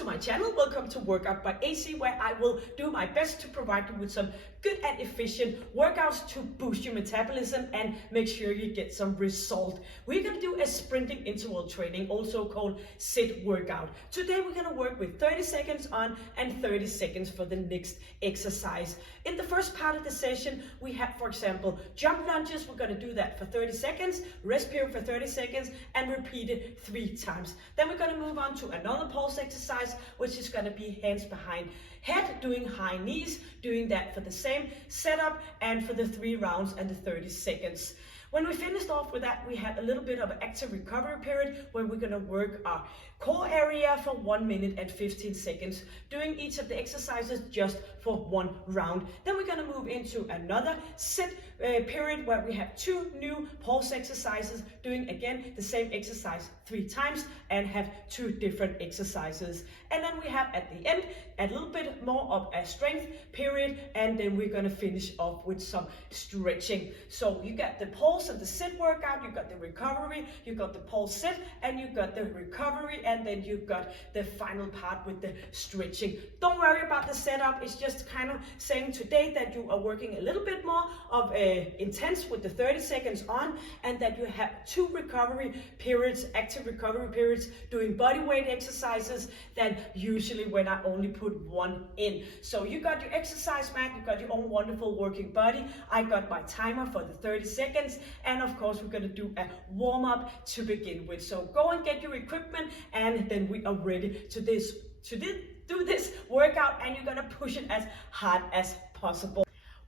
to my channel. Welcome to Workout by AC, where I will do my best to provide you with some good and efficient workouts to boost your metabolism and make sure you get some result. We're going to do a sprinting interval training, also called sit workout. Today we're going to work with 30 seconds on and 30 seconds for the next exercise. In the first part of the session, we have, for example, jump lunges. We're going to do that for 30 seconds, rest period for 30 seconds, and repeat it 3 times. Then we're going to move on to another pulse exercise, which is going to be hands behind head, doing high knees, doing that for the same setup and for the 3 rounds and the 30 seconds. When we finished off with that, we had a little bit of an active recovery period where we're going to work our core area for 1 minute and 15 seconds, doing each of the exercises just for 1 round. Then we're going to move into another sit period where we have 2 new pulse exercises, doing again the same exercise 3 times and have 2 different exercises. And then we have at the end a little bit more of a strength period, and then we're going to finish off with some stretching. So you got the pulse and the sit workout, you got the recovery, you got the pulse sit, and you got the recovery, and then you got the final part with the stretching. Don't worry about the setup. It's just kind of saying today that you are working a little bit more of intense with the 30 seconds on, and that you have 2 recovery periods, active recovery periods, doing body weight exercises than usually when I only put 1 in. So you got your exercise mat, you got your own wonderful working body. I got my timer for the 30 seconds, and of course we're going to do a warm-up to begin with. So go and get your equipment, and then we are ready to do this workout, and you're going to push it as hard as possible.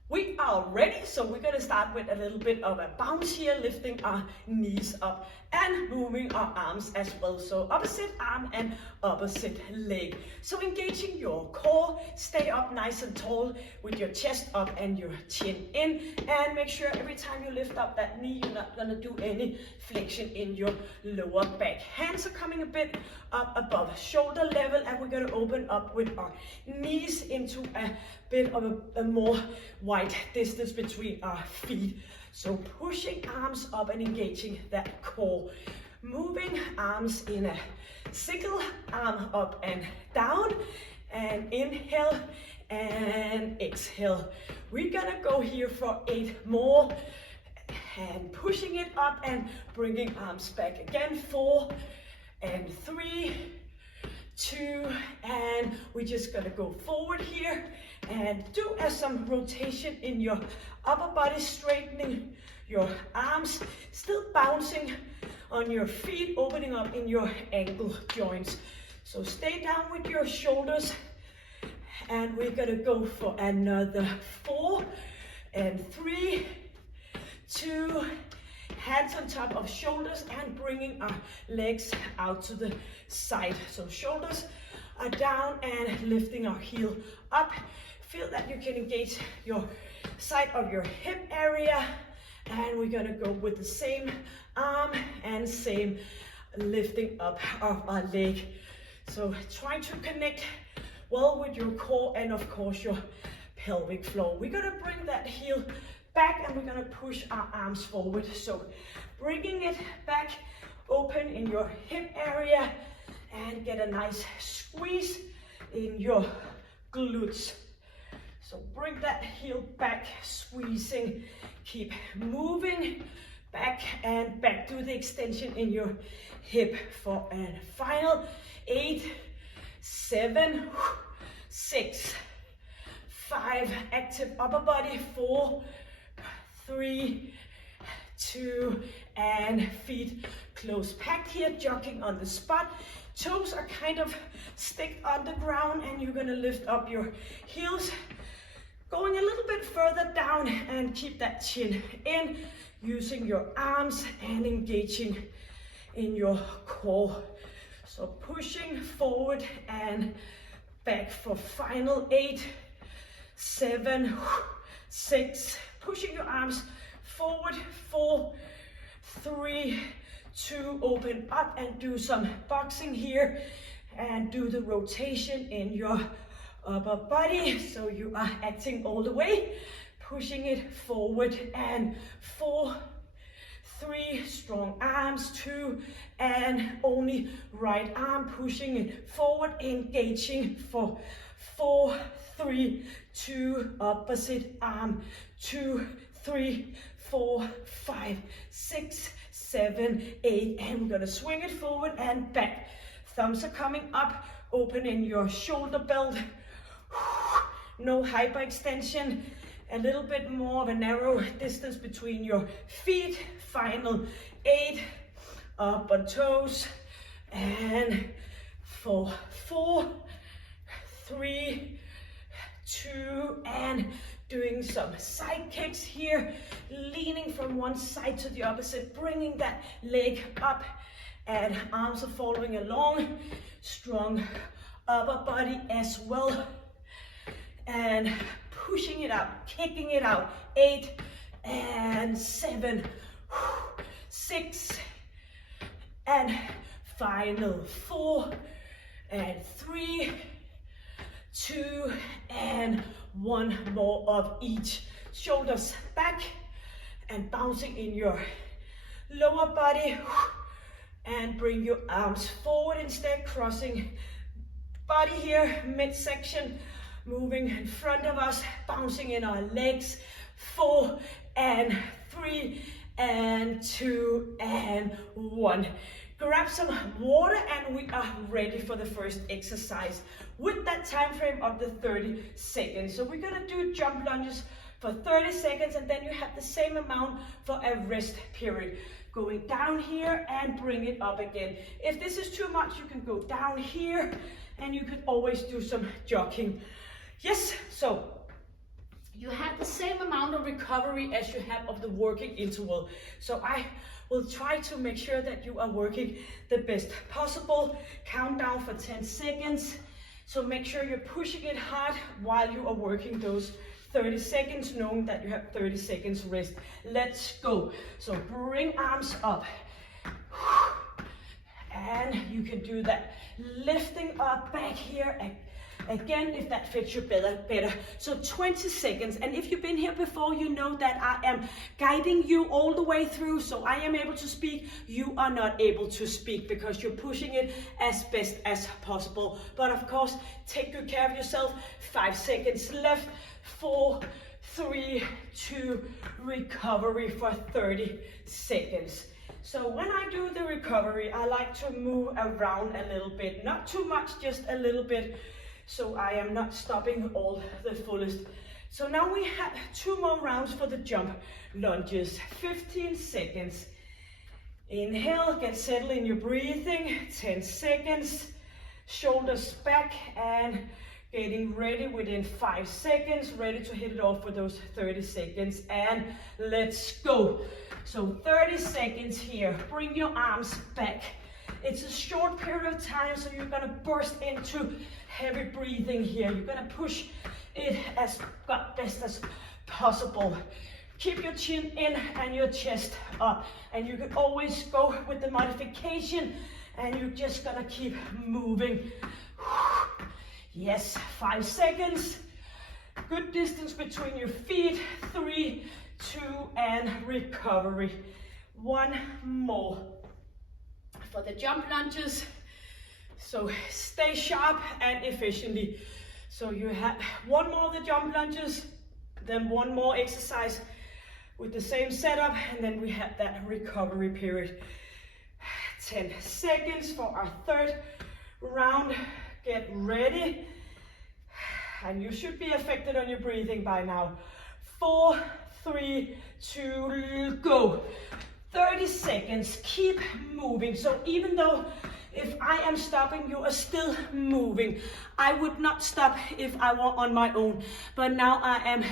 We are ready, so we're going to start with a little bit of a bounce here, lifting our knees up and moving our arms as well. So opposite arm and opposite leg. So engaging your core, stay up nice and tall with your chest up and your chin in, and make sure every time you lift up that knee, you're not going to do any flexion in your lower back. Hands are coming a bit up above shoulder level, and we're going to open up with our knees into a bit of a more wide distance between our feet. So pushing arms up and engaging that core. Moving arms in a single arm up and down, and inhale and exhale. We're gonna go here for 8 more, and pushing it up and bringing arms back again. 4 and 3, 2, and we're just gonna go forward here and do some rotation in your upper body, straightening your arms, still bouncing on your feet, opening up in your ankle joints. So stay down with your shoulders, and we're gonna go for another 4 and 3, 2, hands on top of shoulders, and bringing our legs out to the side. So shoulders are down and lifting our heel up. Feel that you can engage your side of your hip area, and we're gonna go with the same arm and same lifting up of our leg. So try to connect well with your core and of course your pelvic floor. We're gonna bring that heel back, and we're gonna push our arms forward. So bringing it back, open in your hip area, and get a nice squeeze in your glutes. So bring that heel back, squeezing, keep moving back and back. Do the extension in your hip for a final 8, 7, 6, 5, active upper body, 4, 3, 2, and feet close packed here, jogging on the spot. Toes are kind of stick on the ground, and you're gonna lift up your heels, going a little bit further down, and keep that chin in, using your arms and engaging in your core. So pushing forward and back for final 8, 7, 6, pushing your arms forward, 4, 3, 2, open up and do some boxing here, and do the rotation in your upper body, so you are acting all the way, pushing it forward, and 4, 3, strong arms, 2, and only right arm pushing it forward, engaging for 4, 3, 2, opposite arm, 2, 3, 4, 5, 6, 7, 8, and we're gonna swing it forward and back. Thumbs are coming up, opening your shoulder belt. No hyperextension, a little bit more of a narrow distance between your feet. Final 8, up on toes, and 4, 3, 2, and doing some side kicks here, leaning from one side to the opposite, bringing that leg up, and arms are following along. Strong upper body as well, and pushing it out, kicking it out. 8 and 7, 6, and final 4 and 3, 2, and 1 more of each. Shoulders back and bouncing in your lower body, and bring your arms forward instead, crossing body here, midsection, moving in front of us, bouncing in our legs. 4 and 3 and 2 and 1. Grab some water and we are ready for the first exercise with that time frame of the 30 seconds. So we're gonna do jump lunges for 30 seconds, and then you have the same amount for a rest period. Going down here and bring it up again. If this is too much, you can go down here, and you could always do some jogging. Yes, so you have the same amount of recovery as you have of the working interval. So I will try to make sure that you are working the best possible. Count down for 10 seconds. So make sure you're pushing it hard while you are working those 30 seconds, knowing that you have 30 seconds rest. Let's go. So bring arms up. And you can do that. Lifting up back here. Again, if that fits you better. So 20 seconds. And if you've been here before, you know that I am guiding you all the way through. So I am able to speak. You are not able to speak because you're pushing it as best as possible. But of course, take good care of yourself. 5 seconds left. 4, 3, 2, recovery for 30 seconds. So when I do the recovery, I like to move around a little bit. Not too much, just a little bit. So I am not stopping all the fullest. So now we have 2 more rounds for the jump lunges. 15 seconds. Inhale, get settled in your breathing. 10 seconds. Shoulders back and getting ready within 5 seconds. Ready to hit it off for those 30 seconds. And let's go. So 30 seconds here. Bring your arms back. It's a short period of time, so you're gonna burst into heavy breathing here. You're gonna push it as best as possible. Keep your chin in and your chest up. And you can always go with the modification, and you're just gonna keep moving. Yes, 5 seconds. Good distance between your feet. 3, 2, and recovery. 1 more. For the jump lunges, so stay sharp and efficiently. So you have 1 more of the jump lunges, then 1 more exercise with the same setup, and then we have that recovery period. 10 seconds for our 3rd round. Get ready, and you should be affected on your breathing by now. 4, 3, 2, go. 30 seconds, keep moving. So even though if I am stopping, you are still moving. I would not stop if I were on my own, but now I am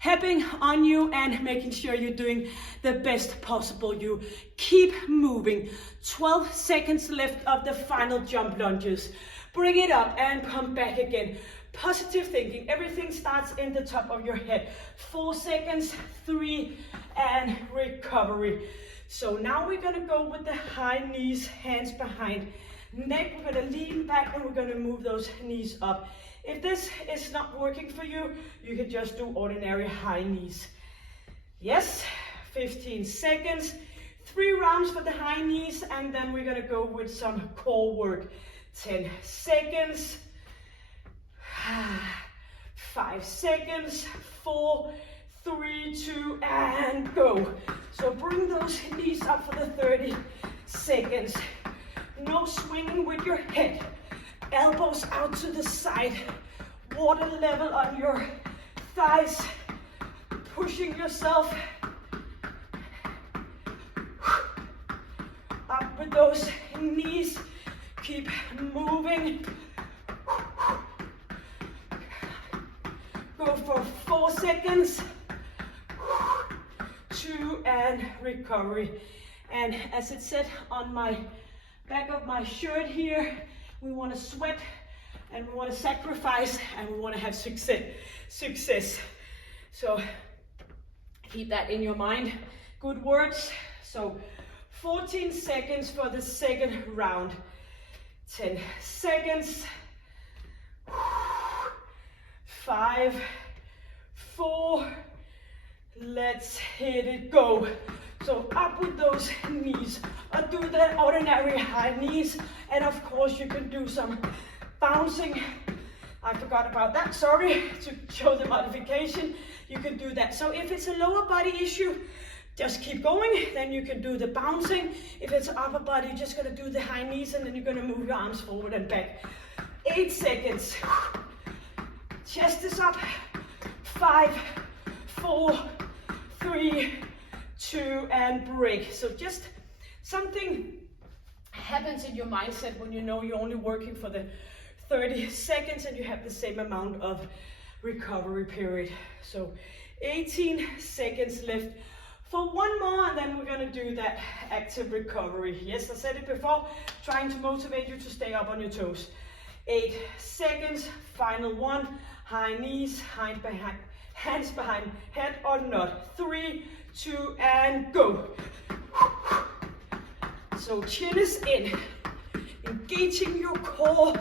helping on you and making sure you're doing the best possible. You keep moving. 12 seconds left of the final jump lunges. Bring it up and come back again. Positive thinking, everything starts in the top of your head. 4 seconds, 3, and recovery. So now we're gonna go with the high knees, hands behind neck. We're gonna lean back and we're gonna move those knees up. If this is not working for you, you can just do ordinary high knees. Yes, 15 seconds. 3 rounds for the high knees, and then we're gonna go with some core work. 10 seconds, 5 seconds, 4, 3, 2, and go. So bring those knees up for the 30 seconds. No swinging with your head. Elbows out to the side. Water level on your thighs. Pushing yourself up with those knees. Keep moving. Go for 4 seconds. 2, and recovery. And as it said on my back of my shirt here, we want to sweat and we want to sacrifice and we want to have success. So keep that in your mind. Good words. So 14 seconds for the second round. 10 seconds. 5, 4, let's hit it, go. So up with those knees, or do the ordinary high knees, and of course you can do some bouncing. I forgot about that, sorry, to show the modification. You can do that. So if it's a lower body issue, just keep going, then you can do the bouncing. If it's upper body, you're just gonna do the high knees, and then you're gonna move your arms forward and back. 8 seconds. Chest is up. 5, 4, 3, 2, and break. So just something happens in your mindset when you know you're only working for the 30 seconds and you have the same amount of recovery period. So 18 seconds left for one more, and then we're gonna do that active recovery. Yes, I said it before, trying to motivate you to stay up on your toes. 8 seconds, final one. High knees, hands behind head or not. 3, 2, and go. So chin is in, engaging your core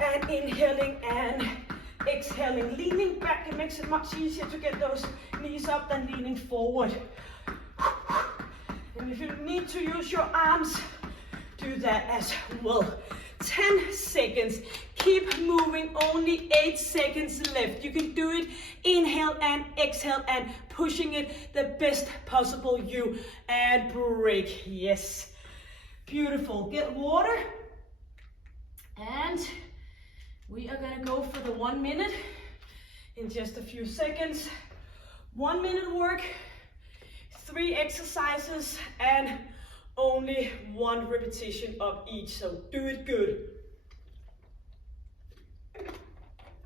and inhaling and exhaling. Leaning back, it makes it much easier to get those knees up than leaning forward. And if you need to use your arms, do that as well. 10 seconds. Keep moving, only 8 seconds left. You can do it, inhale and exhale and pushing it the best possible you, and break. Yes, beautiful. Get water, and we are gonna go for the 1 minute in just a few seconds. 1 minute work, 3 exercises, and only 1 repetition of each, so do it good.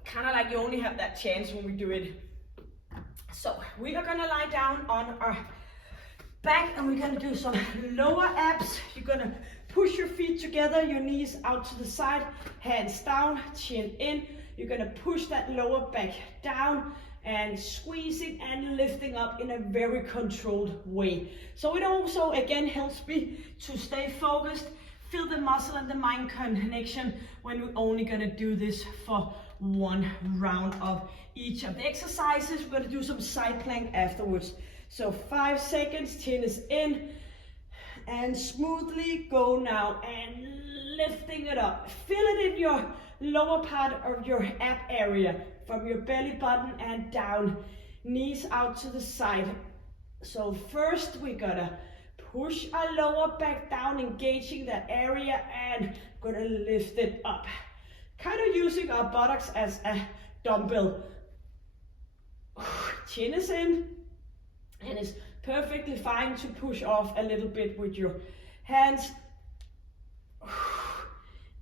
Kind of like you only have that chance when we do it. So we are gonna lie down on our back and we're gonna do some lower abs. You're gonna push your feet together, your knees out to the side, hands down, chin in. You're gonna push that lower back down and squeezing and lifting up in a very controlled way. So it also again helps me to stay focused, feel the muscle and the mind connection when we're only gonna do this for 1 round of each of the exercises. We're gonna do some side plank afterwards. So 5 seconds, chin is in, and smoothly go now and lifting it up. Feel it in your lower part of your ab area, from your belly button and down, knees out to the side. So first we gotta push our lower back down, engaging that area, and gonna lift it up. Kind of using our buttocks as a dumbbell. Chin is in, and it's perfectly fine to push off a little bit with your hands.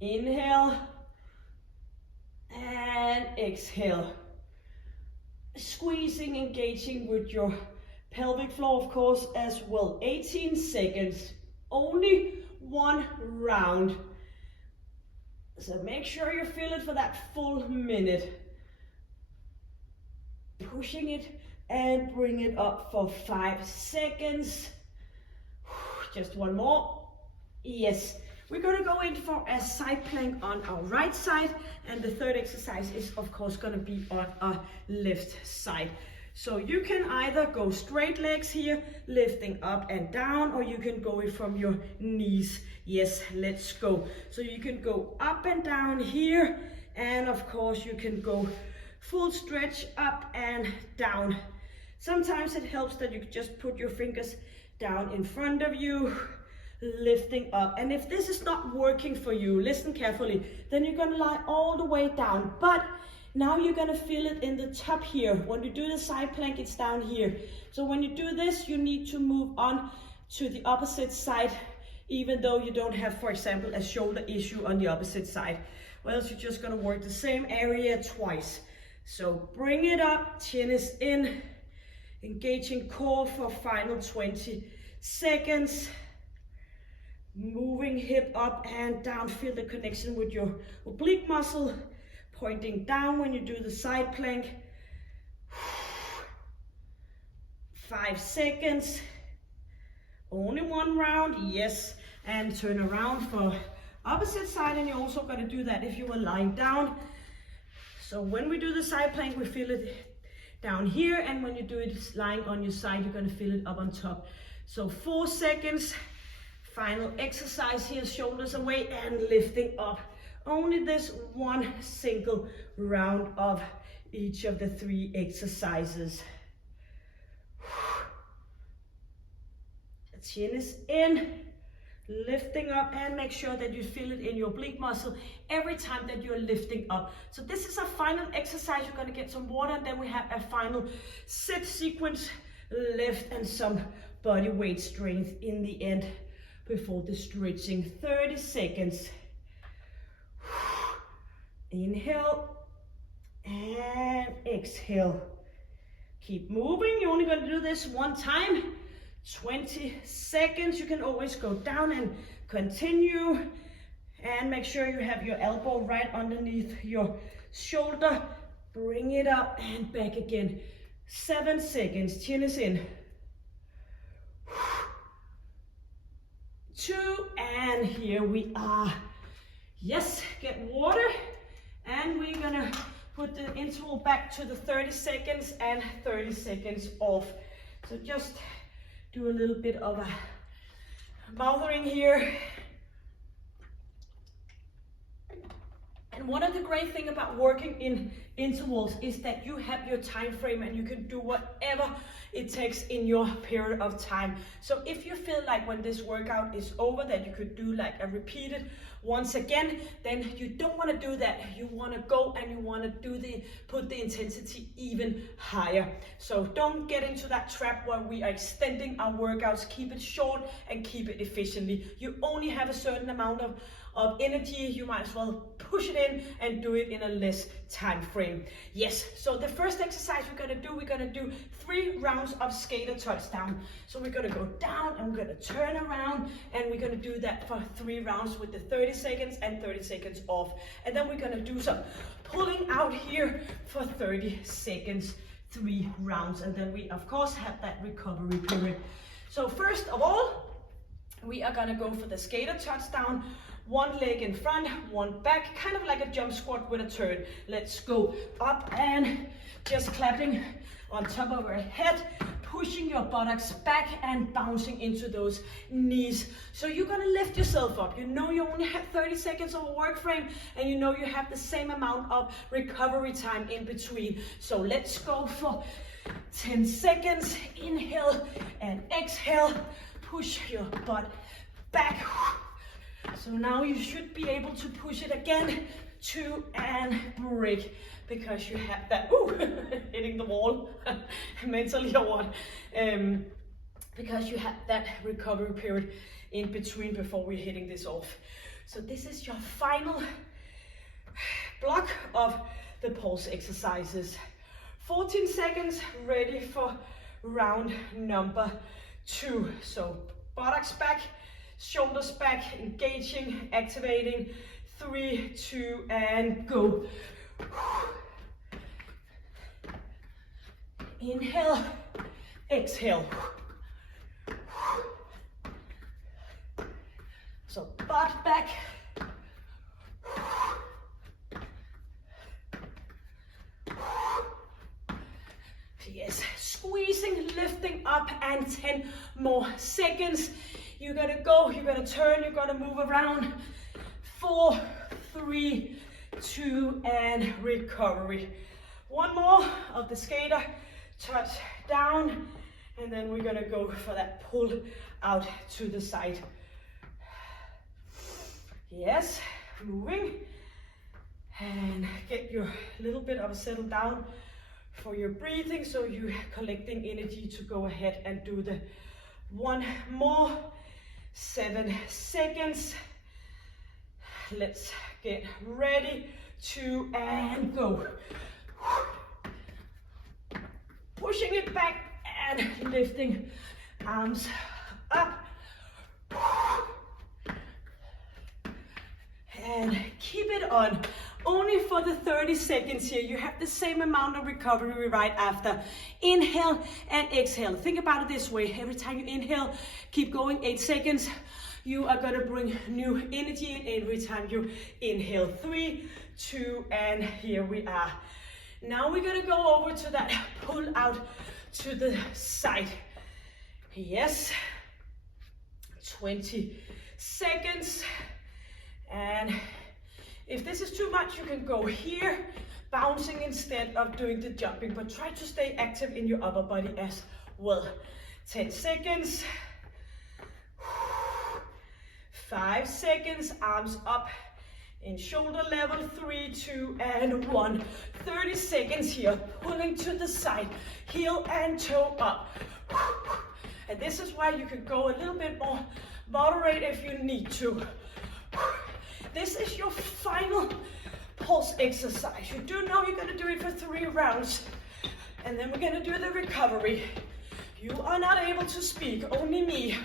Inhale and exhale. Squeezing, engaging with your pelvic floor, of course, as well. 18 seconds, only 1 round. So make sure you feel it for that full minute. Pushing it and bring it up for 5 seconds. Just 1 more. Yes. We're going to go in for a side plank on our right side, and the third exercise is of course going to be on our left side. So you can either go straight legs here, lifting up and down, or you can go it from your knees. Yes, let's go. So you can go up and down here, and of course you can go full stretch up and down. Sometimes it helps that you just put your fingers down in front of you, lifting up. And if this is not working for you, listen carefully, then you're gonna lie all the way down. But now you're gonna feel it in the top here. When you do the side plank, it's down here. So when you do this, you need to move on to the opposite side, even though you don't have, for example, a shoulder issue on the opposite side. Or else you're just gonna work the same area twice. So bring it up, chin is in, engaging core for final 20 seconds. Moving hip up and down, feel the connection with your oblique muscle. Pointing down when you do the side plank. 5 seconds. Only one round, yes. And turn around for opposite side, and you're also going to do that if you were lying down. So when we do the side plank, we feel it down here, and when you do it lying on your side, you're going to feel it up on top. So 4 seconds. Final exercise here, shoulders away and lifting up. Only this one single round of each of the 3 exercises. The chin is in, lifting up, and make sure that you feel it in your oblique muscle every time that you're lifting up. So this is our final exercise. You're going to get some water, and then we have a final sit sequence, lift, and some body weight strength in the end before the stretching. 30 seconds. Inhale and exhale. Keep moving. You're only going to do this one time. 20 seconds. You can always go down and continue. And make sure you have your elbow right underneath your shoulder. Bring it up and back again. 7 seconds. Chin is in. 2, and here we are. Yes, get water. And we're gonna put the interval back to the 30 seconds and 30 seconds off. So just do a little bit of a mouthing here. And one of the great things about working in intervals is that you have your time frame and you can do whatever it takes in your period of time. So if you feel like when this workout is over that you could do like a repeated once again, then you don't want to do that. You want to go and you want to put the intensity even higher. So don't get into that trap where we are extending our workouts. Keep it short and keep it efficiently. You only have a certain amount of energy. You might as well push it in and do it in a less time frame. Yes, so the first exercise we're gonna do 3 rounds of skater touchdown. So we're gonna go down and we're gonna turn around, and we're gonna do that for 3 rounds with the 30 seconds and 30 seconds off. And then we're gonna do some pulling out here for 30 seconds, 3 rounds. And then we of course have that recovery period. So first of all, we are gonna go for the skater touchdown. 1 leg in front, 1 back, kind of like a jump squat with a turn. Let's go up and just clapping on top of our head, pushing your buttocks back and bouncing into those knees. So you're gonna lift yourself up. You know you only have 30 seconds of a work frame, and you know you have the same amount of recovery time in between. So let's go for 10 seconds. Inhale and exhale. Push your butt back. So now you should be able to push it again, 2, and break, because you have that, hitting the wall mentally or what, because you have that recovery period in between before we're hitting this off. So this is your final block of the pulse exercises. 14 seconds, ready for round number 2. So buttocks back, shoulders back, engaging, activating. 3, 2, and go. Inhale, exhale. So butt back. Yes. lifting up, and 10 more seconds. You're gonna go, you're gonna turn, you're gonna move around. 4, 3, 2, and recovery. One more of the skater, touch down, and then we're gonna go for that pull out to the side. Yes, moving. And get your little bit of a settle down for your breathing, so you're collecting energy to go ahead and do the one more. 7 seconds. Let's get ready to and go. Pushing it back and lifting arms up. And keep it on. Only for the 30 seconds here. You have the same amount of recovery right after. Inhale and exhale. Think about it this way. Every time you inhale, keep going 8 seconds. You are gonna bring new energy in every time you inhale. 3, 2, and here we are. Now we're gonna go over to that pull out to the side. Yes. 20 seconds. And if this is too much, you can go here, bouncing instead of doing the jumping, but try to stay active in your upper body as well. 10 seconds. 5 seconds, arms up in shoulder level. 3, 2, and 1. 30 seconds here, pulling to the side, heel and toe up. And this is why you can go a little bit more moderate if you need to. This is your final pulse exercise. You do know you're gonna do it for 3 rounds, and then we're gonna do the recovery. You are not able to speak, only me.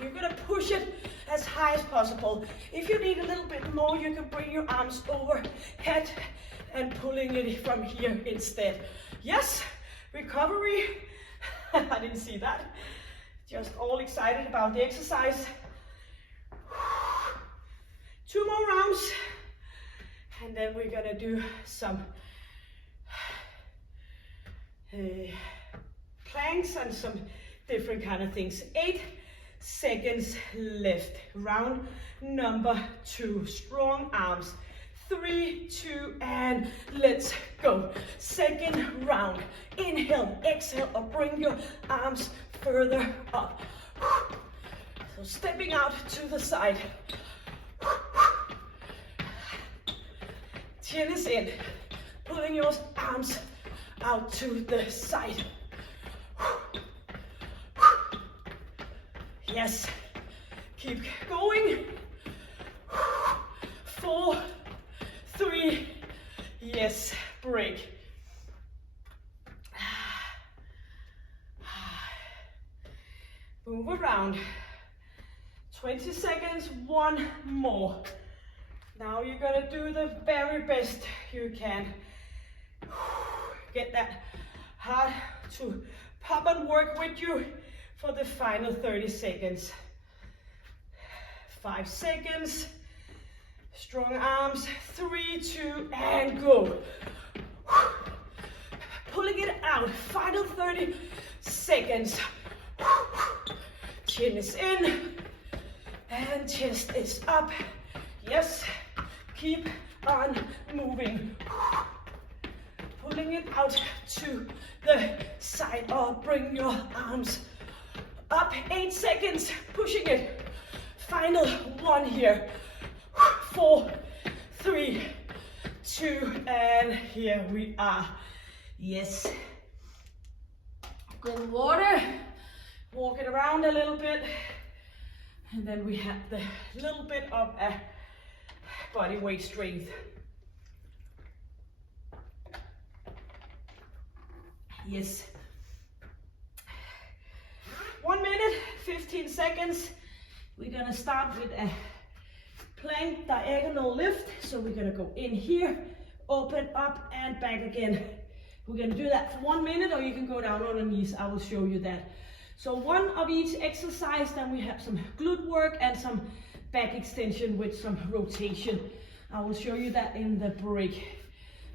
You're gonna push it as high as possible. If you need a little bit more, you can bring your arms overhead and pulling it from here instead. Yes, recovery. I didn't see that. Just all excited about the exercise. 2 more rounds, and then we're gonna do some planks and some different kind of things. 8 seconds left. Round number 2. Strong arms. 3, 2, and let's go. Second round. Inhale, exhale, or bring your arms further up. So stepping out to the side. Chin is in, pulling your arms out to the side. Yes, keep going. 4, 3, yes, break. Move around. 20 seconds, 1 more. Now you're gonna do the very best you can. Get that heart to pop and work with you for the final 30 seconds. 5 seconds. Strong arms. 3, 2, and go. Pulling it out. Final 30 seconds. Chin is in and chest is up. Yes, keep on moving. Pulling it out to the side, or bring your arms up. 8 seconds, pushing it. Final 1 here. 4, 3, 2, and here we are. Yes. Good water. Walk it around a little bit. And then we have the little bit of a body weight strength. Yes. 1 minute, 15 seconds. We're gonna start with a plank diagonal lift. So we're gonna go in here, open up and back again. We're gonna do that for 1 minute, or you can go down on the knees. I will show you that. So 1 of each exercise, then we have some glute work and some back extension with some rotation. I will show you that in the break.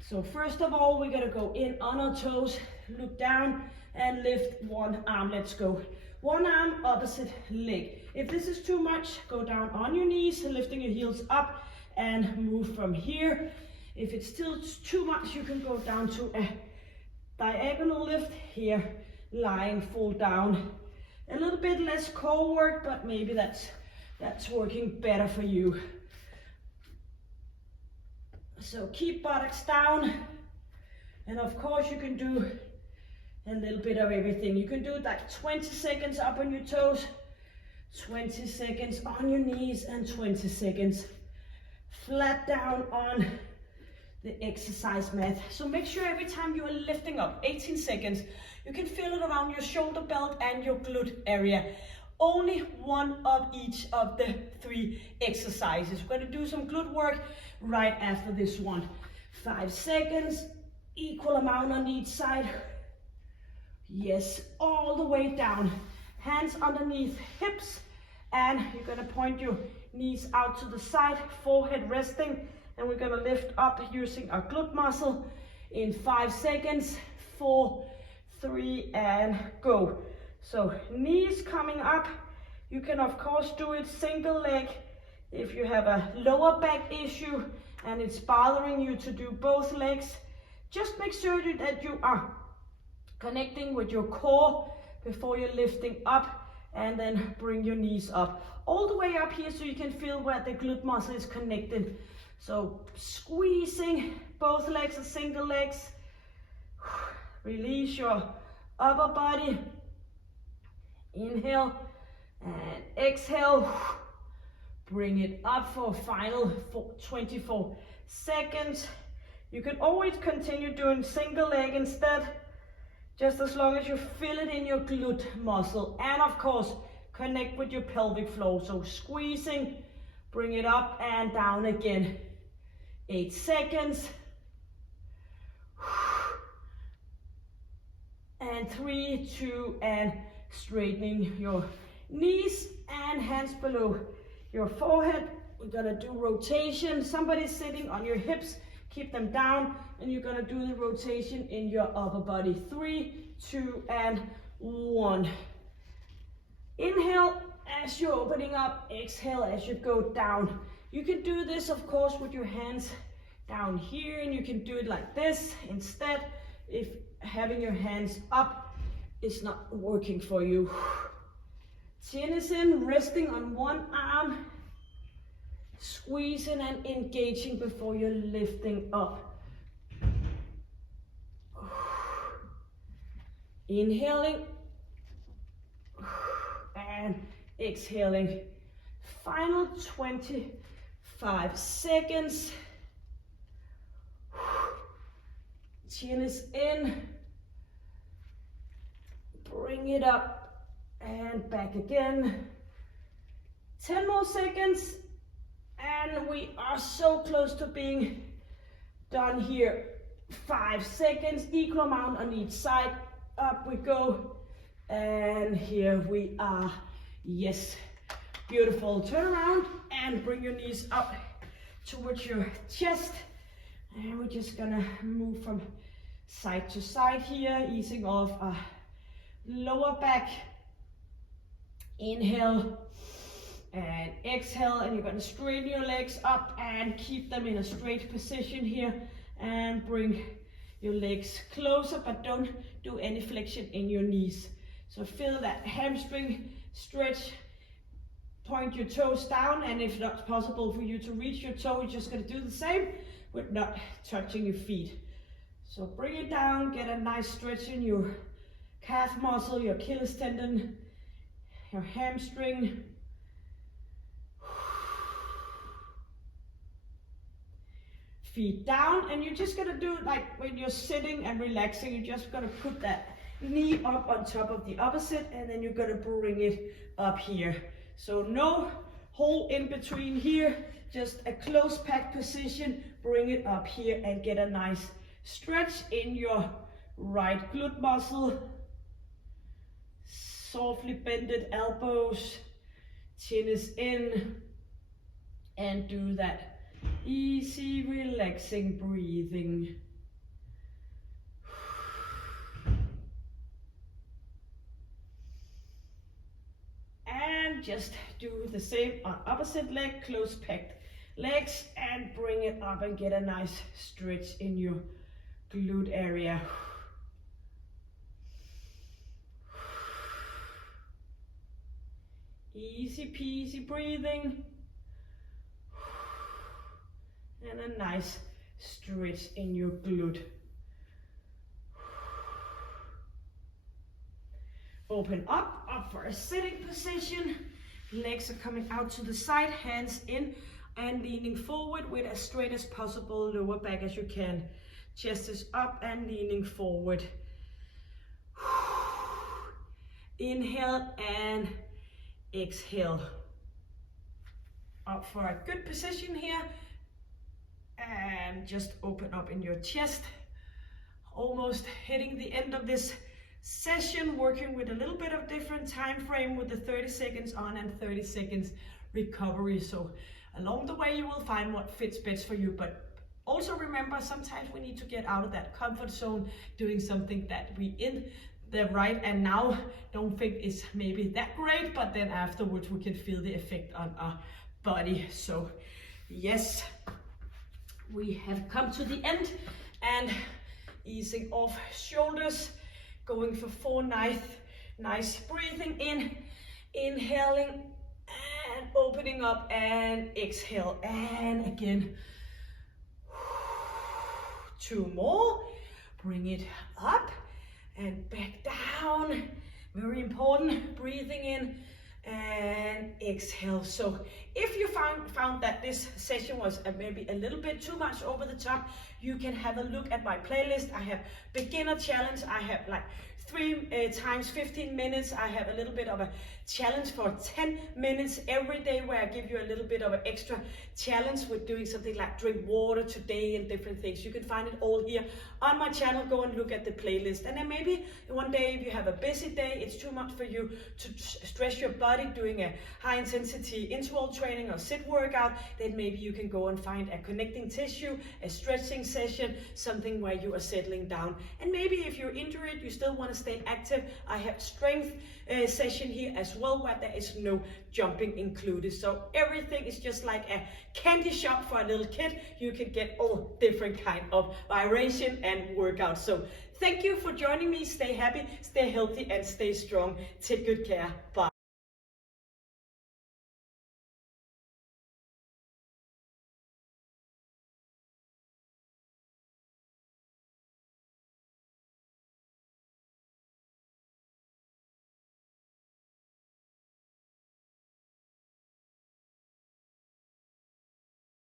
So first of all, we're gonna go in on our toes, look down, and lift one arm. Let's go. One arm, opposite leg. If this is too much, go down on your knees, lifting your heels up and move from here. If it's still too much, you can go down to a diagonal lift here, lying full down. A little bit less core work, but maybe that's working better for you. So keep buttocks down, and of course you can do a little bit of everything. You can do like 20 seconds up on your toes, 20 seconds on your knees, and 20 seconds flat down on the exercise mat. So make sure every time you are lifting up, 18 seconds, you can feel it around your shoulder belt and your glute area. Only one of each of the 3 exercises. We're going to do some glute work right after this one. 5 seconds, equal amount on each side. Yes, all the way down. Hands underneath hips, and you're going to point your knees out to the side, forehead resting, and we're going to lift up using our glute muscle in 5 seconds. 4, 3, and go. So knees coming up. You can of course do it single leg if you have a lower back issue and it's bothering you to do both legs. Just make sure that you are connecting with your core before you're lifting up, and then bring your knees up all the way up here so you can feel where the glute muscle is connected. So squeezing both legs or single legs. Release your upper body. Inhale and exhale. Bring it up for a final 24 seconds. You can always continue doing single leg instead, just as long as you feel it in your glute muscle. And of course, connect with your pelvic floor. So squeezing, bring it up and down again. 8 seconds. And 3, 2, and straightening your knees and hands below your forehead. We're gonna do rotation. Somebody's sitting on your hips, keep them down, and you're gonna do the rotation in your upper body. 3, 2, and 1. Inhale as you're opening up, exhale as you go down. You can do this, of course, with your hands down here, and you can do it like this instead if having your hands up is not working for you. Chin is in, resting on one arm, squeezing and engaging before you're lifting up. Inhaling and exhaling. Final 25 seconds. Chin is in. Bring it up and back again. 10 more seconds. And we are so close to being done here. 5 seconds, equal amount on each side. Up we go. And here we are. Yes, beautiful. Turn around and bring your knees up towards your chest. And we're just gonna move from side to side here, easing off our lower back. Inhale and exhale, and you're gonna straighten your legs up and keep them in a straight position here, and bring your legs closer, but don't do any flexion in your knees. So feel that hamstring stretch. Point your toes down, and if not possible for you to reach your toe, you're just gonna do the same with not touching your feet. So bring it down, get a nice stretch in your calf muscle, your Achilles tendon, your hamstring. Feet down, and you're just gonna do it like when you're sitting and relaxing. You're just gonna put that knee up on top of the opposite, and then you're gonna bring it up here. So no hole in between here, just a close packed position. Bring it up here and get a nice stretch in your right glute muscle. Softly bended elbows, chin is in, and do that easy, relaxing breathing. just do the same on opposite leg, close packed legs, and bring it up and get a nice stretch in your glute area. Easy peasy breathing. And a nice stretch in your glute. Open up for a sitting position. Legs are coming out to the side, hands in and leaning forward with as straight as possible, lower back as you can. Chest is up and leaning forward. Inhale and exhale. Up for a good position here. And just open up in your chest. Almost hitting the end of this session, working with a little bit of different time frame with the 30 seconds on and 30 seconds recovery. So along the way you will find what fits best for you, but also remember sometimes we need to get out of that comfort zone, doing something that we in the right and now don't think is maybe that great, but then afterwards we can feel the effect on our body. So yes, we have come to the end, and easing off shoulders, going for 4 nice breathing in, inhaling and opening up and exhale, and again 2 more, bring it up and back down, very important, breathing in and exhale. So if you found that this session was maybe a little bit too much over the top, you can have a look at my playlist. I have beginner challenge, I have like 3 times 15 minutes. I have a little bit of a challenge for 10 minutes every day where I give you a little bit of an extra challenge with doing something like drink water today and different things. You can find it all here on my channel. Go and look at the playlist. And then maybe one day if you have a busy day, it's too much for you to stress your body doing a high intensity interval training or sit workout, then maybe you can go and find a connecting tissue, a stretching session, something where you are settling down. And maybe if you're injured, you still want to stay active, I have strength session here as well where there is no jumping included. So everything is just like a candy shop for a little kid. You can get all different kind of variation and workout. So thank you for joining me. Stay happy, stay healthy and stay strong. Take good care. Bye.